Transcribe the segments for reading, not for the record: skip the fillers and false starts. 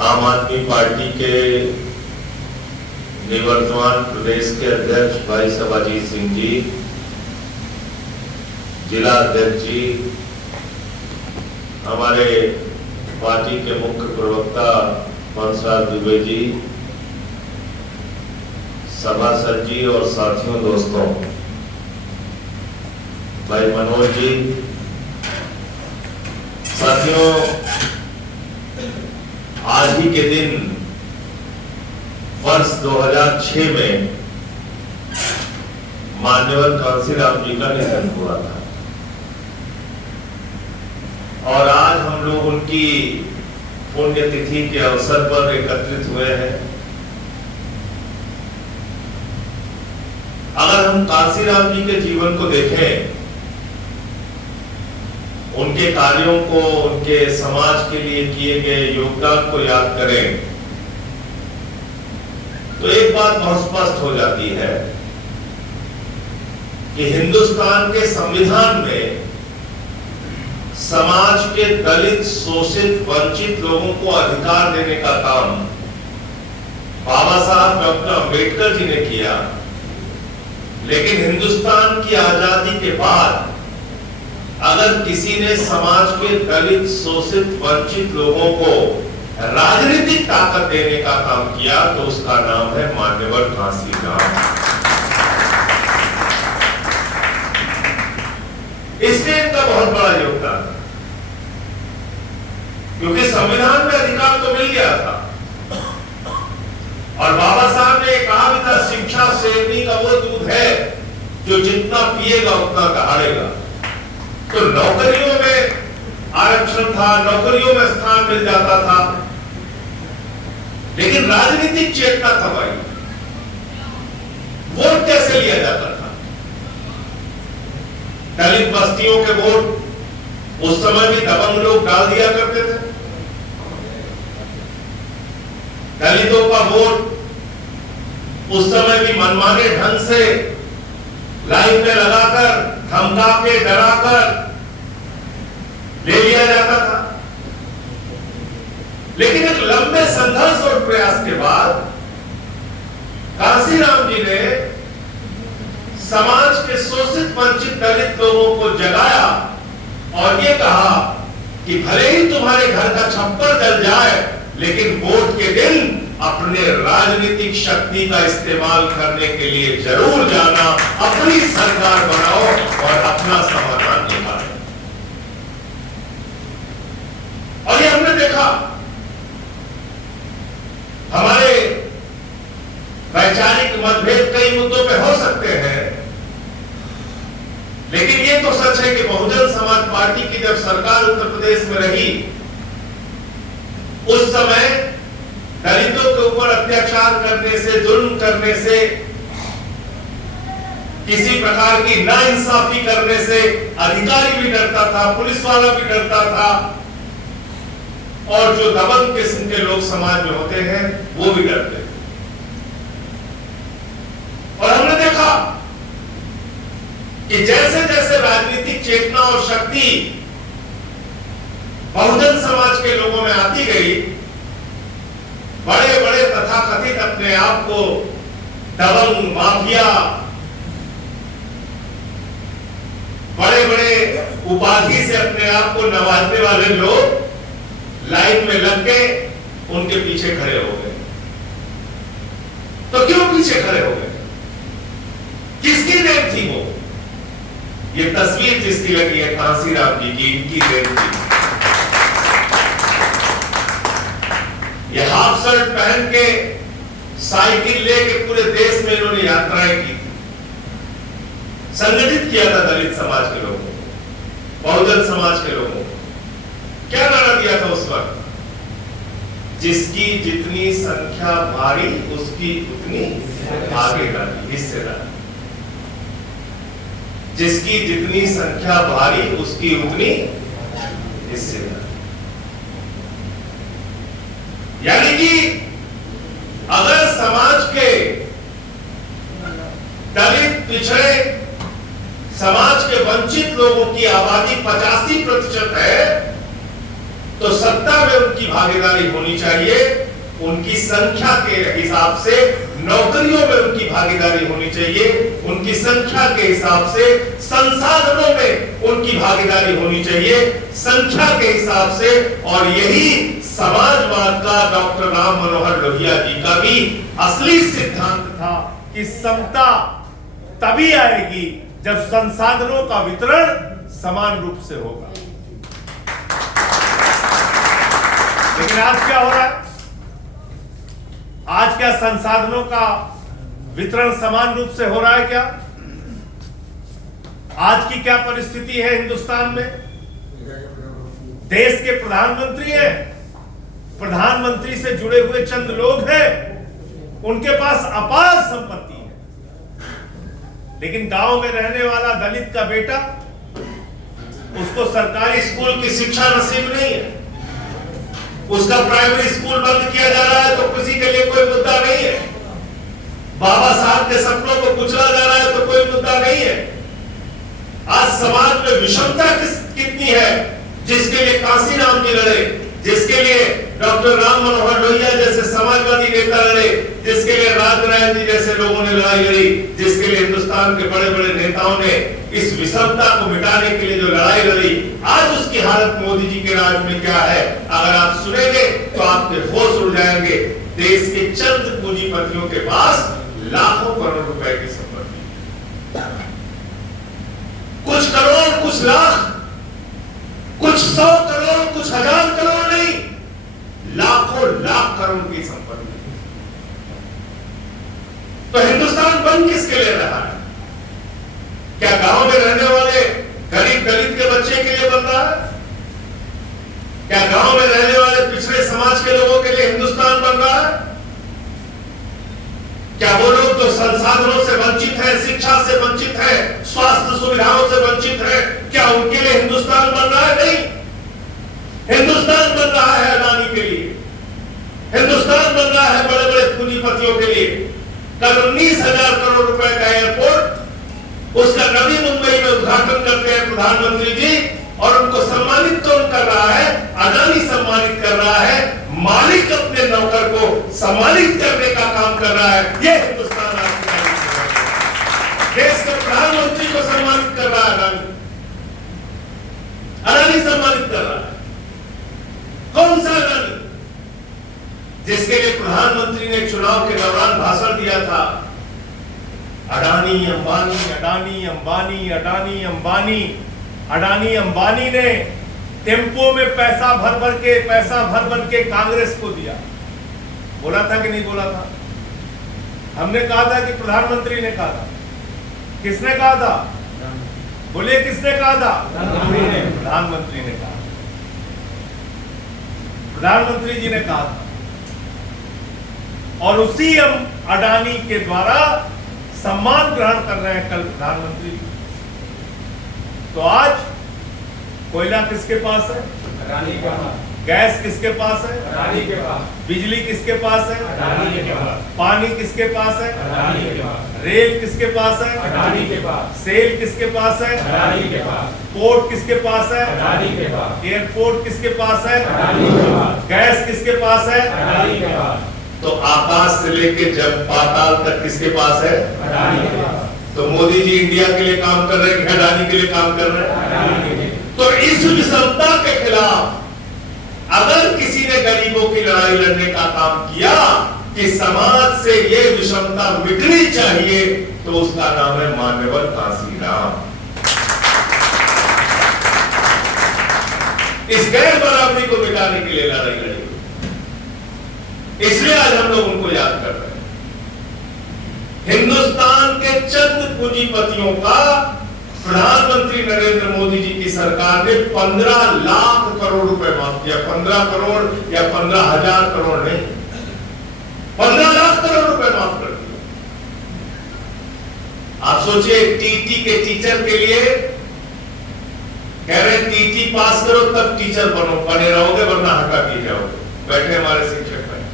आम आदमी पार्टी के निवर्तमान प्रदेश के अध्यक्ष भाई सभाजीत सिंह जी, जिला अध्यक्ष जी, हमारे पार्टी के मुख्य प्रवक्ता मनसार दुबे जी, सभासद जी और साथियों, दोस्तों, भाई मनोज जी, साथियों, आज ही के दिन वर्ष 2006 में मान्यवर कांसीराम जी का निधन हुआ था और आज हम लोग उनकी पुण्यतिथि के अवसर पर एकत्रित हुए हैं। अगर हम कांसीराम जी के जीवन को देखें, उनके कार्यों को, उनके समाज के लिए किए गए योगदान को याद करें तो एक बात बहुत स्पष्ट हो जाती है कि हिंदुस्तान के संविधान में समाज के दलित, शोषित, वंचित लोगों को अधिकार देने का काम बाबा साहब डॉक्टर अंबेडकर जी ने किया। लेकिन हिंदुस्तान की आजादी के बाद अगर किसी ने समाज के दलित, शोषित, वंचित लोगों को राजनीतिक ताकत देने का काम किया तो उसका नाम है मान्यवर कांसीराम। इसलिए इनका बहुत बड़ा योगदान, क्योंकि संविधान में अधिकार तो मिल गया था और बाबा साहब ने कहा भी था, शिक्षा शेरनी का वो दूध है जो जितना पिएगा उतना दहाड़ेगा। तो नौकरियों में आरक्षण था, नौकरियों में स्थान मिल जाता था, लेकिन राजनीतिक चेतना था भाई। वोट कैसे लिया जाता था? दलित बस्तियों के वोट उस समय भी दबंग लोग डाल दिया करते थे। दलितों का वोट उस समय भी मनमाने ढंग से लाइन में लगाकर, धमका के, डराकर ले लिया जाता था। लेकिन एक लंबे संघर्ष और प्रयास के बाद कांसीराम जी ने समाज के शोषित, वंचित, दलित लोगों को जगाया और ये कहा कि भले ही तुम्हारे घर का छप्पर जल जाए, लेकिन वोट के दिन अपने राजनीतिक शक्ति का इस्तेमाल करने के लिए जरूर जाना, अपनी सरकार बनाओ और अपना समाधान निकालो। और ये हमने देखा, हमारे वैचारिक मतभेद कई मुद्दों पे हो सकते हैं, लेकिन ये तो सच है कि बहुजन समाज पार्टी की जब सरकार उत्तर प्रदेश में रही, उस समय दलितों के ऊपर अत्याचार करने से, जुल्म करने से, किसी प्रकार की नाइंसाफी करने से अधिकारी भी डरता था, पुलिस वाला भी डरता था और जो दबंग किस्म के लोग समाज में होते हैं वो भी डरते थे। और हमने देखा कि जैसे जैसे राजनीतिक चेतना और शक्ति बहुजन समाज के लोगों में आती गई, बड़े बड़े तथाकथित अपने आप को दबंग, माफिया, बड़े बड़े उपाधि से अपने आप को नवाजने वाले लोग लाइन में लग के उनके पीछे खड़े हो गए। तो क्यों पीछे खड़े हो गए? किसकी देन थी वो? ये तस्वीर जिसकी लगी है कांसीराम जी की, इनकी देन थी। ये हाफ शर्ट पहन के, साइकिल लेके पूरे देश में इन्होंने यात्राएं की, संगठित किया था दलित समाज के लोगों को, बहुजन समाज के लोगों को। क्या नारा दिया था उस वक्त? जिसकी जितनी संख्या भारी उसकी उतनी भागीदारी, हिस्सेदारी। जिसकी जितनी संख्या भारी उसकी उतनी हिस्सेदारी। यानी कि अगर समाज के दलित, पिछड़े, समाज के वंचित लोगों की आबादी 85% है, तो सत्ता में उनकी भागीदारी होनी चाहिए, उनकी संख्या के हिसाब से नौकरियों में उनकी भागीदारी होनी चाहिए, उनकी संख्या के हिसाब से संसाधनों में उनकी भागीदारी होनी चाहिए, संख्या के हिसाब से। और यही समाजवाद का डॉक्टर राम मनोहर लोहिया जी का भी असली सिद्धांत था कि समता तभी आएगी जब संसाधनों का वितरण समान रूप से होगा। लेकिन आज क्या हो रहा है? आज क्या संसाधनों का वितरण समान रूप से हो रहा है? क्या आज की क्या परिस्थिति है हिंदुस्तान में? देश के प्रधानमंत्री हैं, प्रधानमंत्री से जुड़े हुए चंद लोग हैं, उनके पास अपार संपत्ति है, लेकिन गांव में रहने वाला दलित का बेटा, उसको सरकारी स्कूल की शिक्षा नसीब नहीं है, उसका प्राइमरी स्कूल बंद किया जा रहा है तो किसी के लिए कोई मुद्दा नहीं है, बाबा साहब के सपनों को कुचला जा रहा है तो कोई मुद्दा नहीं है। आज समाज में विषमता कितनी है, जिसके लिए काशीराम जी लड़े, जिसके लिए डॉक्टर राम मनोहर लोहिया जैसे समाजवादी नेता लड़े, जिसके लिए राजनारायण जी जैसे लोगों ने लड़ाई लड़ी, जिसके लिए हिंदुस्तान के बड़े बड़े नेताओं ने इस विषमता को मिटाने के लिए जो लड़ाई लड़ी, आज उसकी हालत मोदी जी के राज में क्या है? अगर आप सुनेंगे तो आपके होश उड़ जाएंगे। देश के चंद पूंजीपतियों के पास लाखों करोड़ रुपए की संपत्ति, कुछ करोड़, कुछ लाख, कुछ 100 करोड़, कुछ 1000 करोड़ नहीं, लाखों लाख करोड़ की संपत्ति। तो हिंदुस्तान बन किसके लिए रहा है? क्या गांव में रहने वाले गरीब दलित के बच्चे के लिए बन रहा है? क्या गांव में रहने वाले पिछड़े समाज के लोगों के लिए हिंदुस्तान बन रहा है? क्या वो लोग जो संसाधनों से वंचित है, शिक्षा से वंचित है, स्वास्थ्य सुविधाओं से वंचित है, क्या उनके लिए हिंदुस्तान बन रहा है? नहीं, हिंदुस्तान बन रहा है अडानी के लिए, हिंदुस्तान बन रहा है बड़े बड़े पूंजीपतियों के लिए। कल 19,000 करोड़ रुपए का एयरपोर्ट, उसका नवी मुंबई में उद्घाटन करते हैं प्रधानमंत्री जी, और उनको सम्मानित कौन कर रहा है? अडानी सम्मानित कर रहा है, मालिक अपने नौकर को सम्मानित करने का काम कर रहा है। ये हिंदुस्तान आज देश के प्रधानमंत्री को सम्मानित कर रहा है अडानी, अडानी सम्मानित कर रहा है। कौन सा अडानी? जिसके लिए प्रधानमंत्री ने चुनाव के दौरान भाषण दिया था, अडानी अंबानी, अडानी अंबानी, अडानी अंबानी। अडानी अंबानी ने टेम्पो में पैसा भर भर के कांग्रेस को दिया। बोला था कि नहीं बोला था? हमने कहा था कि प्रधानमंत्री ने कहा था? किसने कहा था? बोलिए, किसने कहा था? प्रधानमंत्री ने कहा, प्रधानमंत्री जी ने कहा था। और उसी अडानी के द्वारा सम्मान ग्रहण कर रहे हैं कल प्रधानमंत्री जी। तो आज कोयला किसके पास है? अडानी के पास। गैस किसके पास है? अडानी के पास। बिजली किसके पास है? अडानी के पास। पानी किसके पास है? अडानी के पास। रेल किसके पास है? अडानी के पास। सेल किसके पास है? अडानी के पास। पोर्ट किसके पास है? अडानी के पास। एयरपोर्ट किसके पास है? अडानी के पास। गैस किसके पास है? अडानी के पास। तो आकाश से लेके जब पाताल तक किसके पास है? अडानी के पास। तो मोदी जी इंडिया के लिए काम कर रहे हैं कि अडानी के लिए काम कर रहे हैं? तो इस विषमता के खिलाफ अगर किसी ने गरीबों की लड़ाई लड़ने का काम किया कि समाज से ये विषमता मिटनी चाहिए, तो उसका नाम है मान्यवर काशीराम। इस गैर बराबरी को मिटाने के लिए लड़ाई लड़ी, इसलिए आज हम लोग उनको याद कर रहे हैं। हिंदुस्तान के चंद पूंजीपतियों का प्रधानमंत्री नरेंद्र मोदी जी की सरकार ने 15 लाख करोड़ रुपए माफ किया। 15 करोड़ या 15,000 करोड़ नहीं, 15 लाख करोड़ रुपए माफ कर दिया। आप सोचिए, टीटी के टीचर के लिए कह रहे टीटी पास करो तब टीचर बने रहोगे, वरना हटा दिए जाओगे। बैठे हमारे शिक्षक भाई,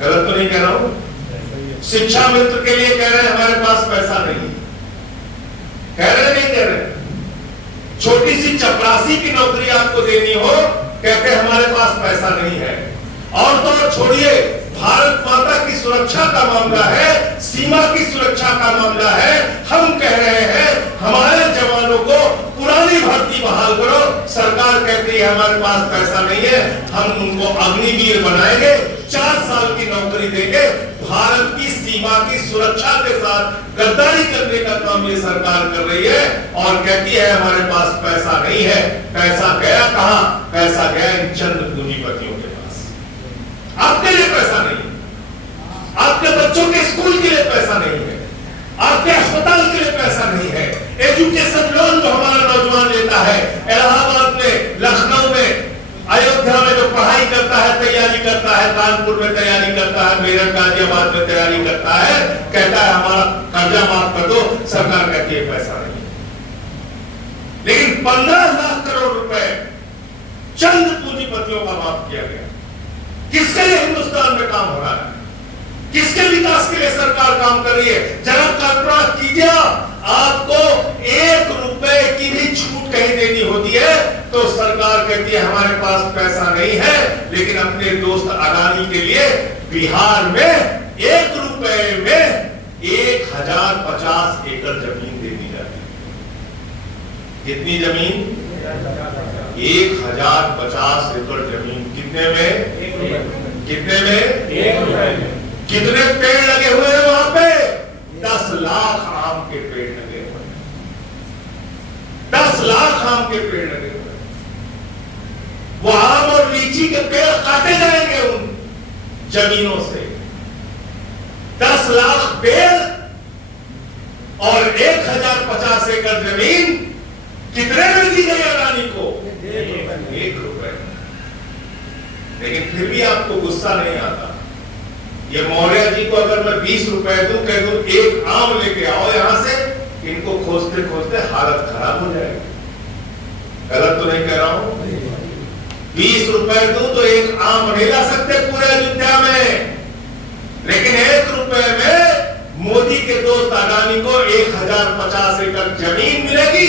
गलत तो नहीं कह रहा हूं? शिक्षा मित्र के लिए कह रहे हैं हमारे पास पैसा नहीं, कह रहे नहीं कह रहे। छोटी सी चपरासी की नौकरी आपको देनी हो कहते हमारे पास पैसा नहीं है। और तो छोड़िए, भारत माता की सुरक्षा का मामला है, सीमा की सुरक्षा का मामला है। हम कह रहे हैं हमारे जवानों को पुरानी भर्ती बहाल करो। सरकार कहती है हमारे पास पैसा नहीं है, हम उनको अग्निवीर बनाएंगे, 4 साल की नौकरी देंगे। भारत की सीमा की सुरक्षा के साथ गद्दारी करने का काम ये सरकार कर रही है और कहती है हमारे पास पैसा नहीं है। पैसा गया कहां? पैसा गया इन चंद पूंजीपतियों के पास। आपके लिए पैसा नहीं है, आपके बच्चों के स्कूल के लिए पैसा नहीं है, आपके अस्पताल के लिए पैसा नहीं है। एजुकेशन लोन जो हमारा नौजवान लेता है, इलाहाबाद में, लखनऊ में, अयोध्या में जो पढ़ाई करता है, तैयारी करता है, कानपुर में तैयारी करता है, मेरठ गाजियाबाद में तैयारी करता है, कहता है हमारा कर्जा माफ कर दो। सरकार कहती है पैसा नहीं है। लेकिन 15 लाख करोड़ रुपए चंद पूंजीपतियों का माफ किया गया। किसके लिए हिंदुस्तान में काम हो रहा है? किसके विकास के लिए सरकार काम कर रही है? जरा कल्पना कीजिए, आपको 1 रुपए की भी छूट कहीं देनी होती है तो सरकार कहती है हमारे पास पैसा नहीं है। लेकिन अपने दोस्त अडानी के लिए बिहार में 1 रुपए में 1050 एकड़ जमीन दे दी जाती है। कितनी जमीन? 1050 एकड़ जमीन। कितने में? कितने में? 1 रुपए में। कितने पेड़ लगे हुए हैं वहां पे? 10 लाख आम के पेड़ लगे हुए हैं। 10 लाख आम के पेड़ लगे हुए हैं। वो आम और लीची के पेड़ काटे जाएंगे उन जमीनों से। 10 लाख पेड़ और 1050 एकड़ जमीन कितने में दी गई अडानी को? 1 रुपए। लेकिन फिर भी आपको गुस्सा नहीं आता। ये मौर्य जी को अगर मैं 20 रुपए दूं, कह दूं एक आम लेके आओ यहां से, इनको खोजते खोजते हालत खराब हो जाएगी। गलत तो नहीं कह रहा हूं? 20 रुपए दूं तो एक आम नहीं ला सकते पूरे अयोध्या में। लेकिन 1 रुपए में मोदी के दोस्त अडानी को 1050 एकड़ जमीन मिलेगी,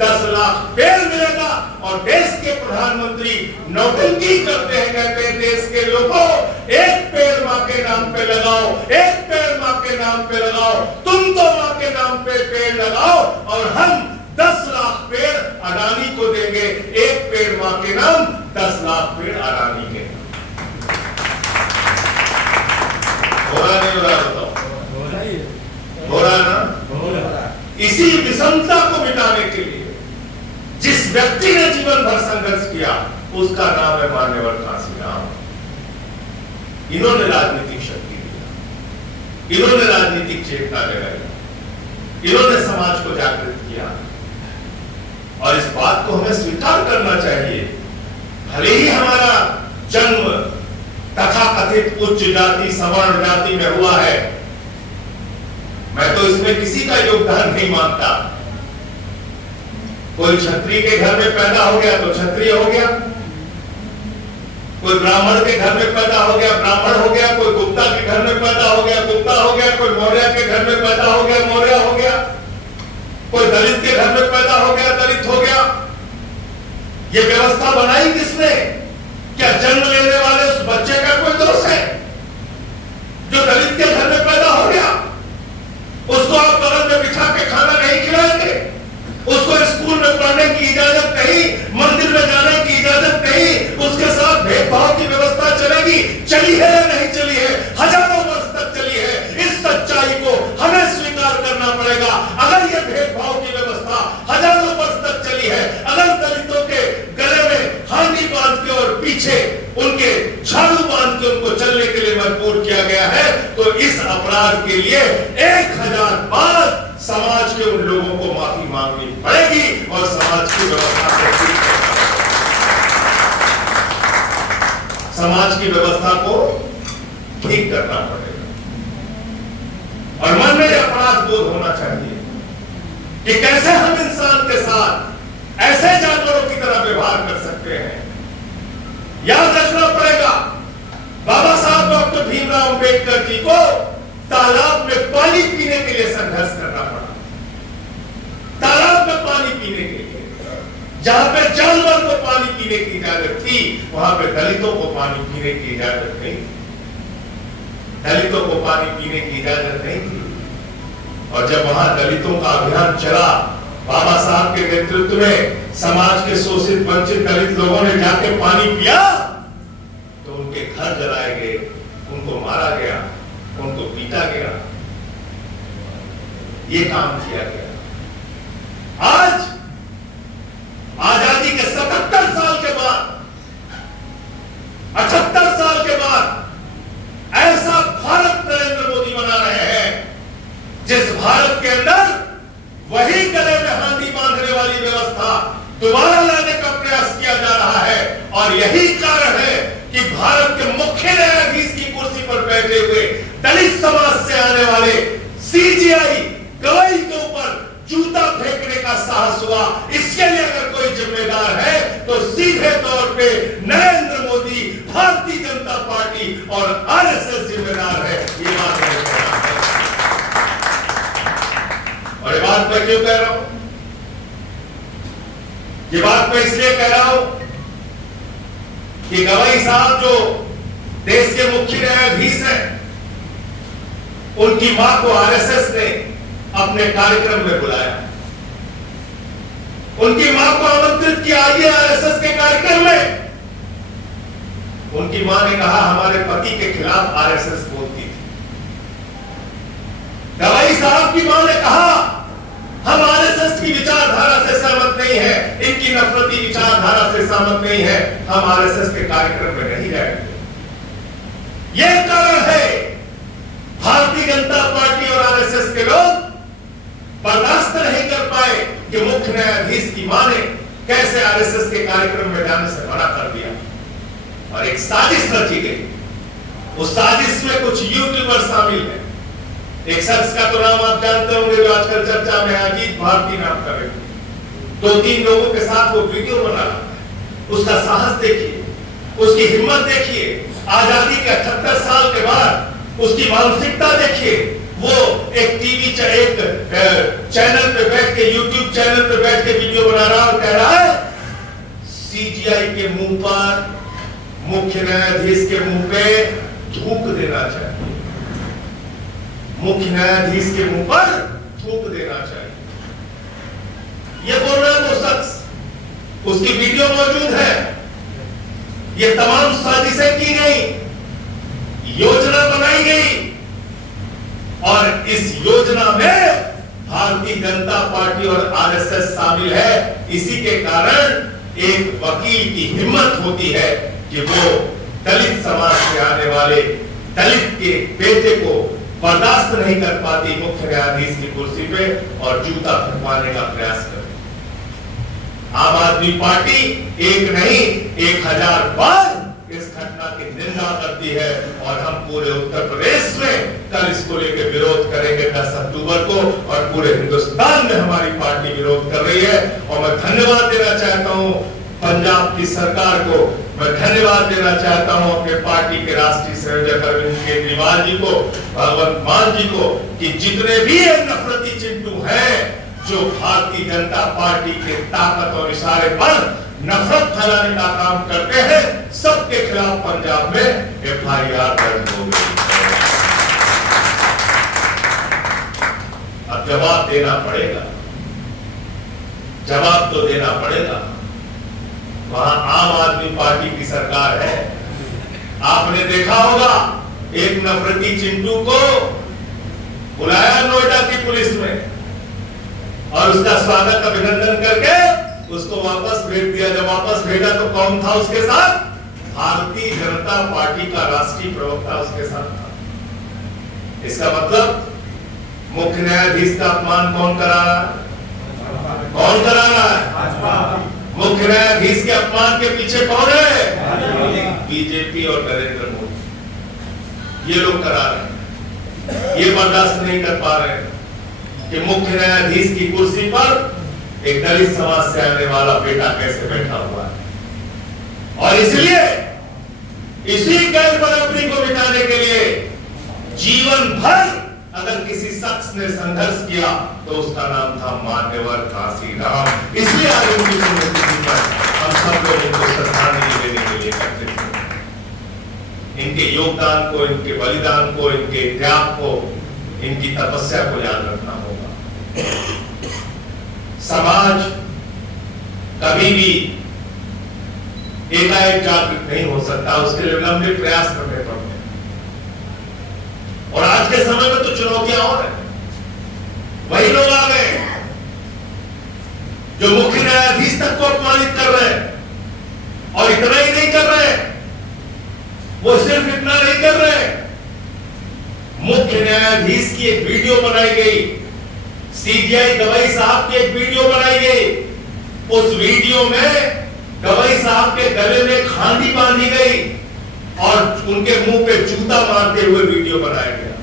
10 लाख पेड़ मिलेगा। और देश के प्रधानमंत्री नौटंकी करते हैं, कहते हैं देश के लोगों, 1 पेड़ मां के नाम पे लगाओ, 1 पेड़ मां के नाम पे लगाओ। तुम तो मां के नाम पे पेड़ लगाओ और हम 10 लाख पेड़ अडानी को देंगे। 1 पेड़ मां के नाम, 10 लाख पेड़ अडानी के नाम। हो रहा नहीं हो रहा? बताओ। हो रहा ना? इसी विषमता को मिटाने के लिए जिस व्यक्ति ने जीवन भर संघर्ष किया उसका नाम है मान्यवर कांसीराम। इन्होंने राजनीतिक शक्ति दी, इन्होंने राजनीतिक चेतना जगाई, इन्होंने समाज को जागृत किया। और इस बात को हमें स्वीकार करना चाहिए। भले ही हमारा जन्म तथाकथित उच्च जाति सवर्ण जाति में हुआ है, मैं तो इसमें किसी का योगदान नहीं मानता। कोई क्षत्रिय के घर में पैदा हो गया तो क्षत्रिय हो गया, कोई ब्राह्मण के घर में पैदा हो गया ब्राह्मण हो गया, कोई गुप्ता के घर में पैदा हो गया गुप्ता हो गया, कोई मौर्य के घर में पैदा हो गया मौर्य हो गया, कोई दलित के घर में पैदा हो गया दलित हो गया। ये व्यवस्था बनाई किसने? क्या जन्म लेने वाले उस बच्चे का कोई दोष है? जो दलित के घर में पैदा हो गया उसको आप बगल में बिठा के खाना नहीं खिलाएंगे, उसको स्कूल में पढ़ने की इजाजत नहीं, मंदिर में जाने की इजाजत नहीं, उसके साथ भेदभाव की व्यवस्था चलेगी? चली है या नहीं चली है? हजारों वर्ष तक चली है। इस सच्चाई को हमें स्वीकार करना पड़ेगा। अगर ये भेदभाव की व्यवस्था हजारों वर्ष तक चली है, अगर दलितों के गले में हांडी बांध के और पीछे उनके झाड़ू बांध के उनको चलने के लिए मजबूर किया गया है, तो इस अपराध के लिए 1000 बार समाज के उन लोगों को माफी मांगनी पड़ेगी और समाज की व्यवस्था को ठीक समाज की व्यवस्था को ठीक करना पड़ेगा। और मन में अपराध बोध होना चाहिए कि कैसे हम इंसान के साथ ऐसे जानवरों की तरह व्यवहार कर सकते हैं। याद रखना पड़ेगा, बाबा साहब डॉक्टर भीमराव अंबेडकर जी को तालाब में पानी पीने के लिए संघर्ष करना पड़ा। तालाब में पानी पीने के लिए, जहां पे जानवर को पानी पीने की इजाजत थी, वहां पे दलितों को पानी पीने की इजाजत नहीं थी, दलितों को पानी पीने की इजाजत नहीं थी। और जब वहां दलितों का अभियान चला, बाबा साहब के नेतृत्व में समाज के शोषित वंचित दलित लोगों ने जाके पानी पिया तो उनके घर जलाए गए, उनको मारा गया, उनको पीटा गया, ये काम किया गया। आज आजादी के 77 साल के बाद, 78 साल के बाद ऐसा भारत नरेंद्र मोदी बना रहे हैं जिस भारत के अंदर वही गले में हांडी बांधने वाली व्यवस्था दोबारा लाने का प्रयास किया जा रहा है। और यही कारण है कि भारत के मुख्य न्यायाधीश की कुर्सी पर बैठे हुए दलित समाज से आने वाले सीजीआई गवाही के ऊपर जूता फेंकने का साहस हुआ। इसके लिए अगर कोई जिम्मेदार है तो सीधे तौर पे नरेंद्र मोदी, भारतीय जनता पार्टी और आरएसएस जिम्मेदार है। ये बात मैं कह रहा हूं, और ये बात मैं क्यों कह रहा हूं? ये बात मैं इसलिए कह रहा हूं कि गवाही साहब जो देश के मुख्य न्यायाधीश हैं, उनकी मां को आरएसएस ने अपने कार्यक्रम में बुलाया, उनकी मां को आमंत्रित किया, आइए आरएसएस के कार्यक्रम में। उनकी मां ने कहा हमारे पति के खिलाफ आरएसएस बोलती थी। गवाही साहब की मां ने कहा हम आरएसएस की विचारधारा से सहमत नहीं है, इनकी नफरती विचारधारा से सहमत नहीं है, हम आरएसएस के कार्यक्रम में नहीं जाएंगे। यह कारण है भारतीय जनता पार्टी और आरएसएस के लोग बर्दाश्त नहीं कर पाए कि मुख्य न्यायाधीश की मां ने कैसे आरएसएस के कार्यक्रम में जाने से मना कर दिया, और एक साजिश रची गई। उस साजिश में कुछ यूट्यूबर शामिल हैं। एक शख्स का तो नाम आप जानते होंगे जो आजकल चर्चा में, अजीत भारती नाम का व्यक्ति। 2-3 लोगों के साथ वो वीडियो बना रहा है। उसका साहस देखिए, उसकी हिम्मत देखिए, आजादी के 78 साल के बाद उसकी मानसिकता देखिए। वो एक टीवी एक चैनल पे बैठ के, यूट्यूब चैनल पे बैठ के वीडियो बना रहा और कह रहा है सीजीआई के मुंह पर, मुख्य न्यायाधीश के मुंह पे थूक देना चाहिए, मुख्य न्यायाधीश के मुंह पर थूक देना चाहिए। ये बोल रहा है वो शख्स, उसकी वीडियो मौजूद है। ये तमाम साजिशें की गई, योजना बनाई गई, और इस योजना में भारतीय जनता पार्टी और आरएसएस शामिल है। इसी के कारण एक वकील की हिम्मत होती है कि वो दलित समाज से आने वाले दलित के बेटे को बर्दाश्त नहीं कर पाती मुख्य न्यायाधीश की कुर्सी पे और जूता फटवाने का प्रयास करती। आम आदमी पार्टी एक नहीं 1000 बार इस घटना की निंदा करती है, और हम पूरे उत्तर प्रदेश में कल इसको लेकर विरोध करेंगे 10 अक्टूबर को, और पूरे हिंदुस्तान में हमारी पार्टी विरोध कर रही है। और मैं धन्यवाद देना चाहता हूं पंजाब की सरकार को, मैं धन्यवाद देना चाहता हूं अपने पार्टी के राष्ट्रीय संयोजक अरविंद केजरीवाल जी को, भगवंत मान जी को, कि जितने भी ये नफरती चिंटू हैं जो भारतीय जनता पार्टी के ताकत और इशारे पर नफरत फैलाने का काम करते हैं, सबके खिलाफ पंजाब में एफआईआर दर्ज हो गई। अब जवाब देना पड़ेगा, जवाब तो देना पड़ेगा। वहां आम आदमी पार्टी की सरकार है। आपने देखा होगा एक नफरती चिंटू को बुलाया नोएडा की पुलिस में, और उसका स्वागत अभिनंदन करके उसको वापस भेज दिया। जब वापस भेजा तो कौन था उसके साथ? भारतीय जनता पार्टी का राष्ट्रीय प्रवक्ता उसके साथ था। इसका मतलब मुख्य न्यायाधीश का अपमान कौन करा रहा है? कौन करा रहा है? मुख्य न्यायाधीश के अपमान के पीछे कौन है? बीजेपी और नरेंद्र मोदी, ये लोग करा रहे हैं। ये बर्दाश्त नहीं कर पा रहे कि मुख्य न्यायाधीश की कुर्सी पर एक दलित समाज से आने वाला बेटा कैसे बैठा हुआ है। और इसलिए इसी गैर बराबरी को मिटाने के लिए जीवन भर अगर किसी शख्स ने संघर्ष किया तो उसका नाम था मान्यवर कांसी राम। इसलिए आज उनकी पुण्यतिथि पर हम सब लोग उनको श्रद्धांजलि देने के लिए इनके योगदान को, इनके बलिदान को, इनके त्याग को, इनकी तपस्या को याद रखना होगा। समाज कभी भी एकाएक जागृत नहीं हो सकता, उसके लिए लंबे प्रयास करने पड़ते हैं। और आज के समय में तो चुनौतियां और हैं। वही लोग आ गए जो मुख्य न्यायाधीश तक को अपमानित कर रहे हैं, और इतना ही नहीं कर रहे, वो सिर्फ इतना नहीं कर रहे, मुख्य न्यायाधीश की एक वीडियो बनाई गई, सीबीआई गवाई साहब की एक वीडियो बनाई गई। उस वीडियो में गवाई साहब के गले में खांडी बांधी गई और उनके मुंह पे जूता मारते हुए वीडियो बनाया गया।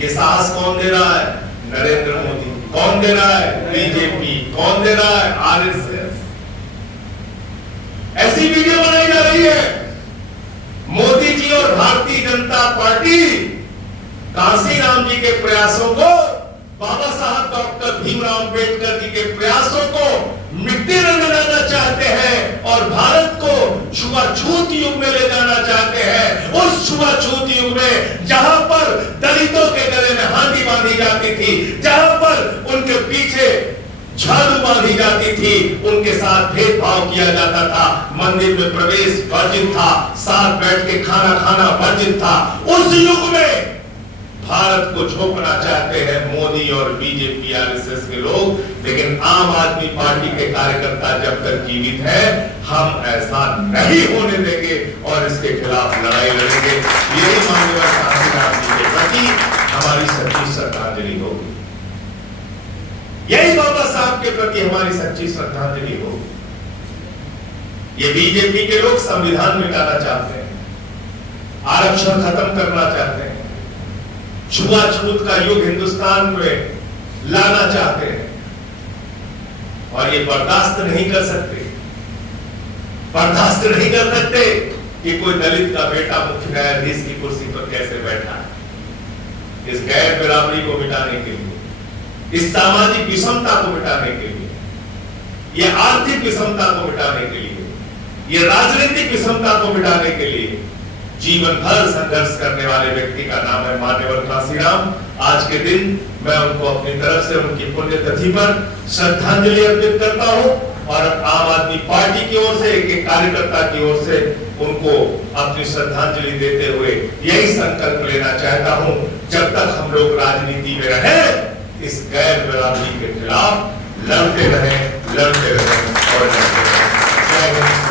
ये साहस कौन दे रहा है? नरेंद्र मोदी। कौन दे रहा है? बीजेपी। कौन दे रहा है? आरएसएस। ऐसी वीडियो बनाई जा रही है। मोदी जी और भारतीय जनता पार्टी कांशीराम जी के प्रयासों को, बाबा साहब डॉक्टर भीमराव अंबेडकर जी के प्रयासों को मिट्टी में मिलाना चाहते हैं और भारत को छुआछूत युग में ले जाना चाहते हैं। उस छुआछूत युग में जहां पर दलितों के गले में हांडी बांधी जाती थी, जहां पर उनके पीछे झाड़ू बांधी जाती थी, उनके साथ भेदभाव किया जाता था, मंदिर में प्रवेश वर्जित था, साथ बैठ के खाना खाना वर्जित था, उस युग में भारत को झोंकना चाहते हैं मोदी और बीजेपी आरएसएस के लोग। लेकिन आम आदमी पार्टी के कार्यकर्ता जब तक जीवित है, हम ऐसा नहीं होने देंगे और इसके खिलाफ लड़ाई लड़ेंगे। यही माननीय कांशीराम जी के प्रति हमारी सच्ची श्रद्धांजलि होगी, यही बाबा साहब के प्रति हमारी सच्ची श्रद्धांजलि होगी। ये बीजेपी के लोग संविधान मिटाना चाहते हैं, आरक्षण खत्म करना चाहते हैं, छुआछूत का युग हिंदुस्तान में लाना चाहते हैं, और ये बर्दाश्त नहीं कर सकते, बर्दाश्त नहीं कर सकते कि कोई दलित का बेटा मुख्य न्यायाधीश की कुर्सी पर कैसे बैठा है। इस गैर बराबरी को मिटाने के लिए, इस सामाजिक विषमता को मिटाने के लिए, ये आर्थिक विषमता को मिटाने के लिए, ये राजनीतिक विषमता को मिटाने के लिए जीवन भर संघर्ष करने वाले व्यक्ति का नाम है मान्यवर कांशीराम। आज के दिन मैं उनको अपनी तरफ से उनकी पुण्यतिथि पर श्रद्धांजलि अर्पित करता हूं और आम आदमी पार्टी की ओर से, एक कार्यकर्ता की ओर से उनको अपनी श्रद्धांजलि देते हुए यही संकल्प लेना चाहता हूं, जब तक हम लोग राजनीति में रहे, इस गैर बराबरी के खिलाफ लड़ते रहें और लड़ते रहें। जय हिंद।